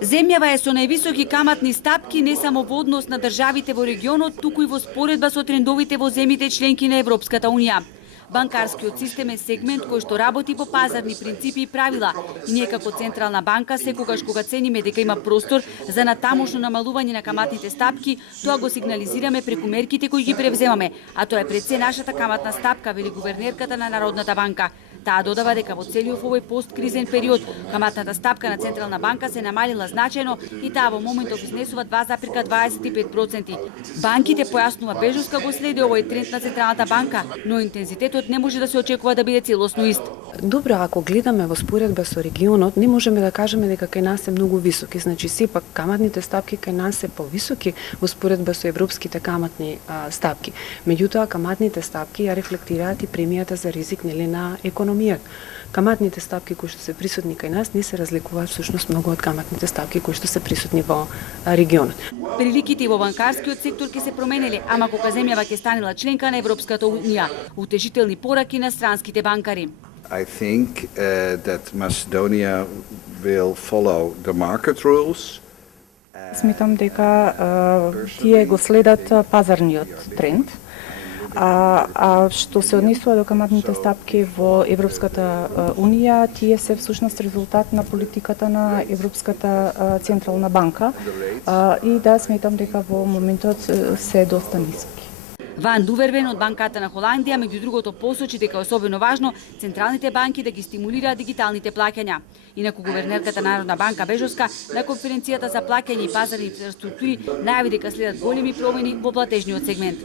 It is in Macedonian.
Земјава е со највисоки каматни стапки не само во однос на државите во регионот, туку и во споредба со трендовите во земјите членки на Европската унија. Банкарскиот систем е сегмент кој што работи по пазарни принципи и правила. И ние како Централна банка секогаш кога цениме дека има простор за натамошно намалување на каматните стапки, тоа го сигнализираме преку мерките кои ги превземаме, а тоа е пред се нашата каматна стапка, вели гувернерката на Народната банка. Таа додава дека во целиот овој посткризен период каматната стапка на Централна банка се намалила значајно и таа во моментов изнесува 2,25%. Банките, појаснува Бежовска, го следи овој тренд на Централната банка, но интензитетот не може да се очекува да биде целосно ист. Добро, ако гледаме во споредба со регионот, не можеме да кажеме дека кај нас е многу високи. Значи, сепак каматните стапки кај нас се повисоки во споредба со европските каматни стапки. Меѓутоа, каматните стапки ја рефлектираат и премијата за ризик на економијата. Каматните стапки кои што се присутни кај нас не се разликуваат всушност многу од каматните стапки кои што се присутни во регионот. Приликите во банкарскиот сектор ќе се промениле, ама кога земјава ќе станела членка на Европската унија, утешителни пораки на странските банкари. I think that Macedonia will follow the market rules. Сметам дека тие го следат пазарниот тренд. А што се однесува до каматните стапки во Европската унија, тие се всушност резултат на политиката на Европската Централна банка и да сметам дека во моментот се доста ниски. Ван Дувервен од Банката на Холандија, меѓу другото, посочи дека е особено важно централните банки да ги стимулираат дигиталните плаќања. Инаку гувернерката на Народна банка Бежовска на конференцијата за плаќање и пазарни инфраструктури најави дека следат големи промени во платежниот сегмент.